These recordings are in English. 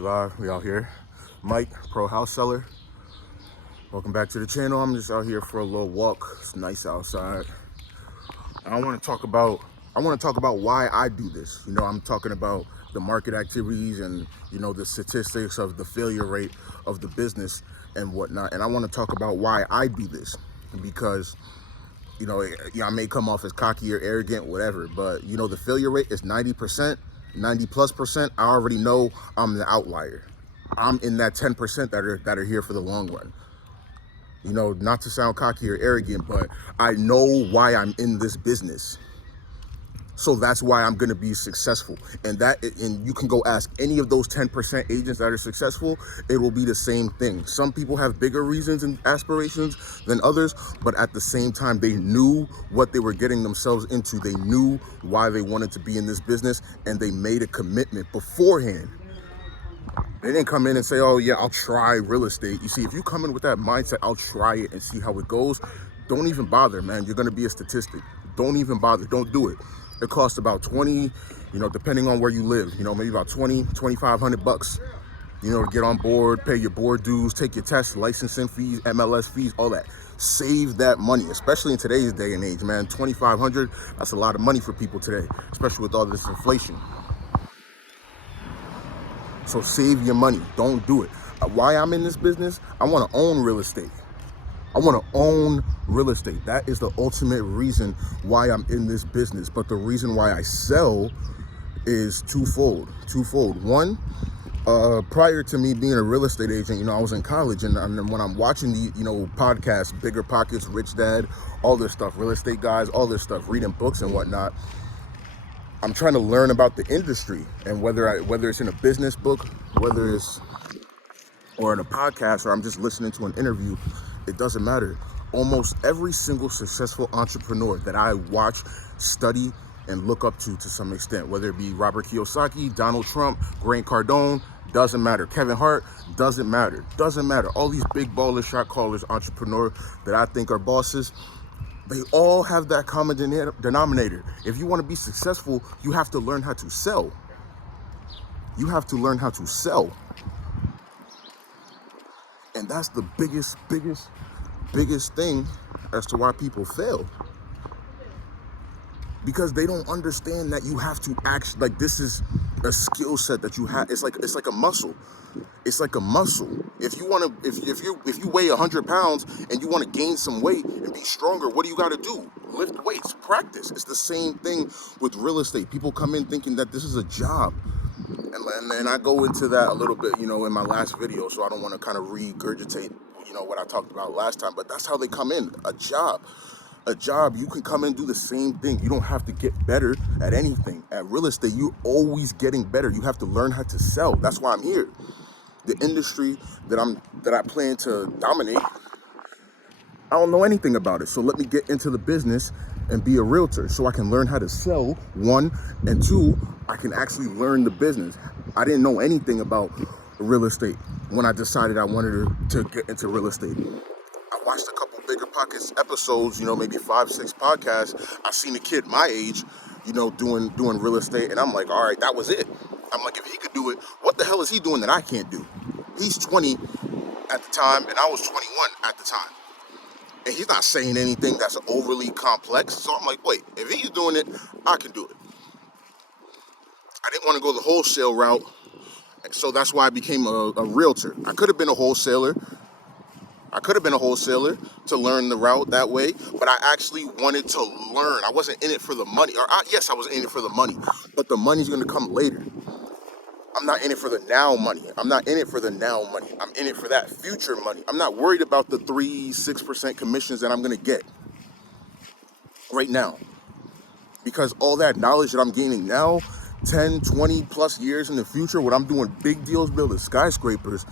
We live, we out here. Mike, pro house seller. Welcome back to the channel. I'm just out here for a little walk. It's nice outside. I want to talk about why I do this. I'm talking about the market activities and the statistics of the failure rate of the business and whatnot. And I want to talk about why I do this, because I may come off as cocky or arrogant, whatever, but the failure rate is 90%, 90+%. I already know I'm the outlier. I'm in that 10% that are here for the long run. Not to sound cocky or arrogant, but I know why I'm in this business. So that's why I'm gonna be successful. And you can go ask any of those 10% agents that are successful, it will be the same thing. Some people have bigger reasons and aspirations than others, but at the same time, they knew what they were getting themselves into. They knew why they wanted to be in this business, and they made a commitment beforehand. They didn't come in and say, oh yeah, I'll try real estate. You see, if you come in with that mindset, I'll try it and see how it goes, don't even bother, man. You're gonna be a statistic. Don't even bother, don't do it. It costs about 20, depending on where you live, maybe about 2,500 bucks, to get on board, pay your board dues, take your tests, licensing fees, MLS fees, all that. Save that money, especially in today's day and age, man. 2,500, that's a lot of money for people today, especially with all this inflation. So save your money, don't do it. Why I'm in this business, I wanna own real estate. I want to own real estate. That is the ultimate reason why I'm in this business. But the reason why I sell is twofold. One, prior to me being a real estate agent, I was in college, and when I'm watching the, podcasts, Bigger Pockets, Rich Dad, all this stuff, real estate guys, all this stuff, reading books and whatnot, I'm trying to learn about the industry, and whether it's in a business book, or in a podcast, or I'm just listening to an interview, it doesn't matter. Almost every single successful entrepreneur that I watch, study, and look up to some extent, whether it be Robert Kiyosaki, Donald Trump, Grant Cardone, doesn't matter. Kevin Hart, doesn't matter. All these big ballers, shot callers, entrepreneurs that I think are bosses, they all have that common denominator. If you want to be successful, you have to learn how to sell. And that's the biggest thing as to why people fail. Because they don't understand that you have to act like this is a skill set that you have. It's like a muscle. It's like a muscle. If you weigh 100 pounds and you want to gain some weight and be stronger, what do you got to do? Lift weights, practice. It's the same thing with real estate. People come in thinking that this is a job. And I go into that a little bit, in my last video, so I don't want to kind of regurgitate, what I talked about last time, but that's how they come in. A job, you can come in and do the same thing. You don't have to get better at anything. At real estate, you're always getting better. You have to learn how to sell. That's why I'm here. The industry that I plan to dominate, I don't know anything about it. So let me get into the business and be a realtor so I can learn how to sell, one, and two, I can actually learn the business. I didn't know anything about real estate when I decided I wanted to get into real estate. I watched a couple Bigger Pockets episodes, maybe 5-6 podcasts. I seen a kid my age, doing real estate, and I'm like, all right, that was it. I'm like, if he could do it, what the hell is he doing that I can't do? He's 20 at the time, and I was 21 at the time. And he's not saying anything that's overly complex. So I'm like, wait, if he's doing it, I can do it. I didn't want to go the wholesale route, so that's why I became a realtor. I could have been a wholesaler. To learn the route that way, but I actually wanted to learn. I wasn't in it for the money. Yes, I was in it for the money, but the money's going to come later. I'm not in it for the now money. I'm in it for that future money. I'm not worried about the 3-6% commissions that I'm going to get right now, because all that knowledge that I'm gaining now, 10, 20 plus years in the future, when I'm doing big deals, building skyscrapers,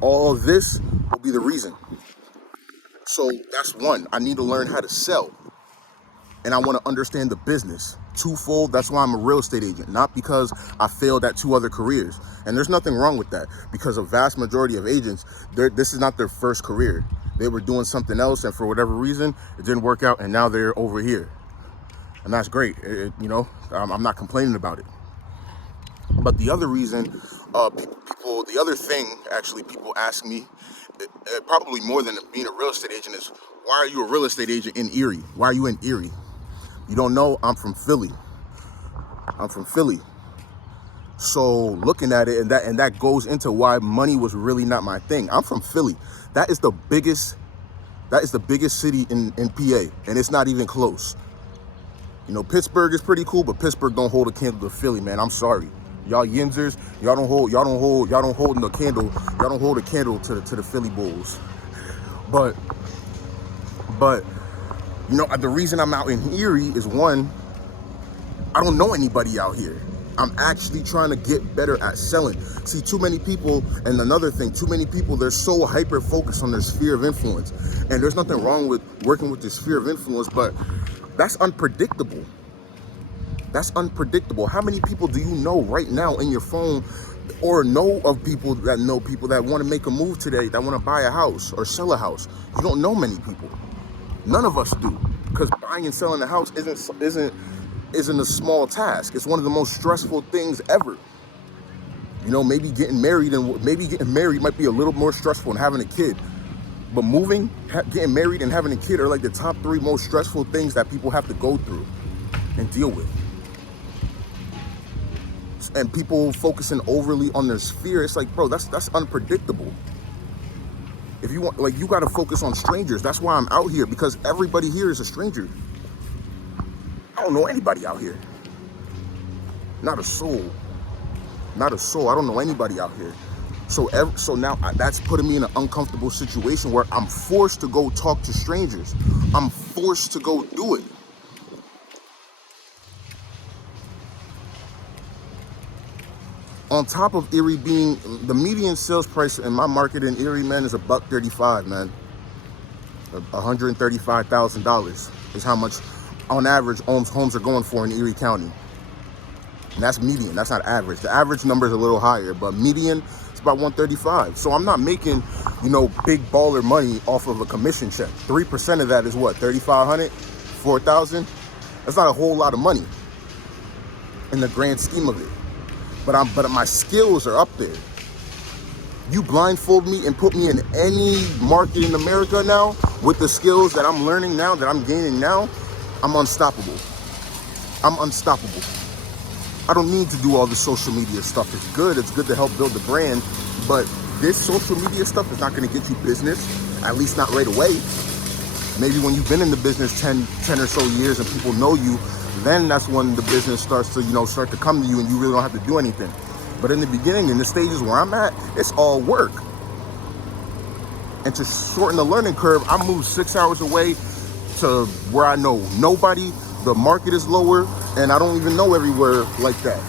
all this will be the reason. So that's one. I need to learn how to sell, and I want to understand the business. Twofold, that's why I'm a real estate agent, not because I failed at 2 other careers. And there's nothing wrong with that, because a vast majority of agents, this is not their first career. They were doing something else, and for whatever reason, it didn't work out, and now they're over here. And that's great. I'm not complaining about it. But the other reason, the other thing, actually, people ask me, probably more than being a real estate agent, is why are you a real estate agent in Erie? Why are you in Erie? You don't know, I'm from Philly. I'm from Philly. So looking at it, and that goes into why money was really not my thing. I'm from Philly. That is the biggest city in PA, and it's not even close. You know, Pittsburgh is pretty cool, but Pittsburgh don't hold a candle to Philly, man. I'm sorry. Y'all Yinzers, y'all don't hold a candle to the Philly Bulls. But you know, the reason I'm out in Erie is, one, I don't know anybody out here. I'm actually trying to get better at selling. See, too many people, and another thing, too many people, they're so hyper focused on their sphere of influence. And there's nothing wrong with working with this sphere of influence, but that's unpredictable. That's unpredictable. How many people do you know right now in your phone, or know people that want to make a move today, that want to buy a house or sell a house? You don't know many people. None of us do, because buying and selling a house isn't a small task. It's one of the most stressful things ever. You know, maybe getting married might be a little more stressful than having a kid. But getting married and having a kid are like the top 3 most stressful things that people have to go through and deal with. And people focusing overly on their sphere, it's like, bro, that's unpredictable. If you want, like, you got to focus on strangers. That's why I'm out here, because everybody here is a stranger. I don't know anybody out here. Not a soul. Not a soul. I don't know anybody out here. So now that's putting me in an uncomfortable situation where I'm forced to go talk to strangers. I'm forced to go do it. On top of Erie being, the median sales price in my market in Erie, man, is $135, man. $135,000 is how much, on average, homes are going for in Erie County. And that's median, that's not average. The average number is a little higher, but median, it's about 135. So I'm not making, you know, big baller money off of a commission check. 3% of that is what, 3,500, 4,000? That's not a whole lot of money in the grand scheme of it. But my skills are up there. You blindfold me and put me in any market in America now with the skills that I'm learning now, that I'm gaining now, I'm unstoppable. I'm unstoppable. I don't need to do all the social media stuff. It's good to help build the brand, but this social media stuff is not going to get you business, at least not right away. Maybe when you've been in the business 10 or so years and people know you, then that's when the business starts to come to you and you really don't have to do anything. But in the beginning, in the stages where I'm at, it's all work. And to shorten the learning curve, I moved 6 hours away to where I know nobody, the market is lower, and I don't even know everywhere like that.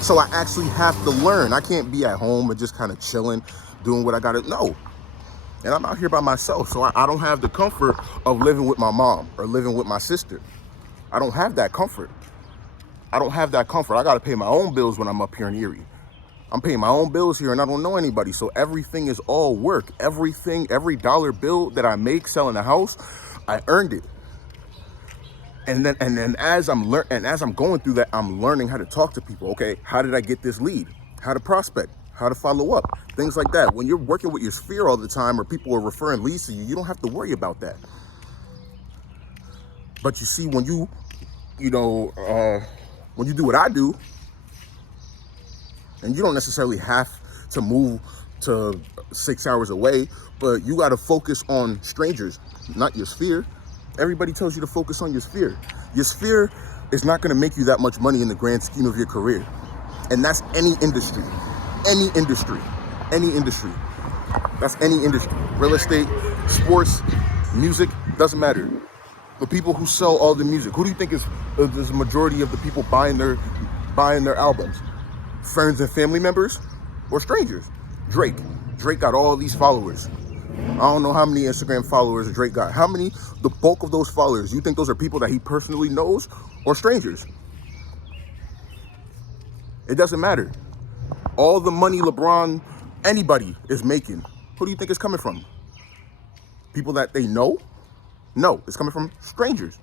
So I actually have to learn. I can't be at home and just kind of chilling, doing what I gotta know. And I'm out here by myself, so I don't have the comfort of living with my mom or living with my sister. I don't have that comfort. I don't have that comfort. I gotta pay my own bills when I'm up here in Erie. I'm paying my own bills here and I don't know anybody. So everything is all work. Everything, every dollar bill that I make selling a house, I earned it. And then as I'm going through that, I'm learning how to talk to people. Okay, how did I get this lead? How to prospect, how to follow up, things like that. When you're working with your sphere all the time, or people are referring leads to you, you don't have to worry about that. But you see, when you do what I do, and you don't necessarily have to move to 6 hours away, but you got to focus on strangers, not your sphere. Everybody tells you to focus on your sphere. Your sphere is not going to make you that much money in the grand scheme of your career. And that's any industry. Any industry. Any industry. That's any industry. Real estate, sports, music, doesn't matter. The people who sell all the music, who do you think is the majority of the people buying their albums? Friends and family members or strangers? Drake got all these followers. I don't know how many Instagram followers Drake got. How many, the bulk of those followers, you think those are people that he personally knows or strangers? It doesn't matter. All the money LeBron, anybody is making, who do you think it's coming from? People that they know? No, it's coming from strangers.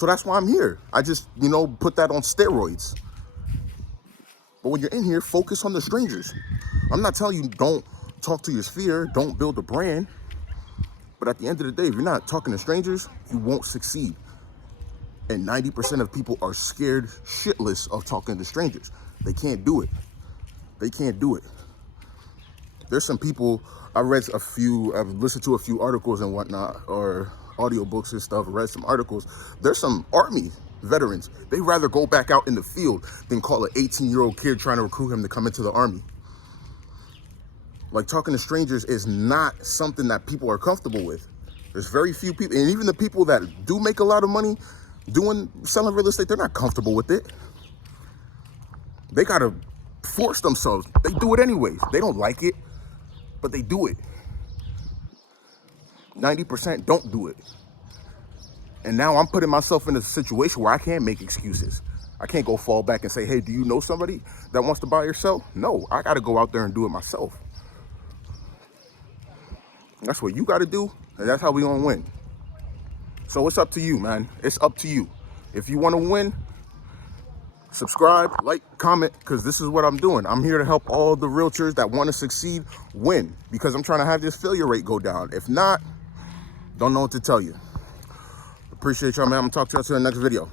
So that's why I'm here. I just, put that on steroids. But when you're in here, focus on the strangers. I'm not telling you don't talk to your sphere, don't build a brand. But at the end of the day, if you're not talking to strangers, you won't succeed. And 90% of people are scared shitless of talking to strangers. They can't do it. They can't do it. There's some people, I've listened to a few articles and whatnot, or audiobooks and stuff, read some articles. There's some Army veterans. They rather go back out in the field than call an 18-year-old kid trying to recruit him to come into the Army. Like, talking to strangers is not something that people are comfortable with. There's very few people, and even the people that do make a lot of money selling real estate, they're not comfortable with it. They gotta force themselves. They do it anyways. They don't like it, but they do it. 90% don't do it. And now I'm putting myself in a situation where I can't make excuses. I can't go fall back and say, hey, do you know somebody that wants to buy or sell? No, I gotta go out there and do it myself. That's what you gotta do, and that's how we gonna win. So it's up to you, man. It's up to you. If you wanna win, subscribe, like, comment, because this is what I'm doing. I'm here to help all the realtors that want to succeed win, because I'm trying to have this failure rate go down. If not, don't know what to tell you. Appreciate y'all, man. I'm gonna talk to y'all in the next video.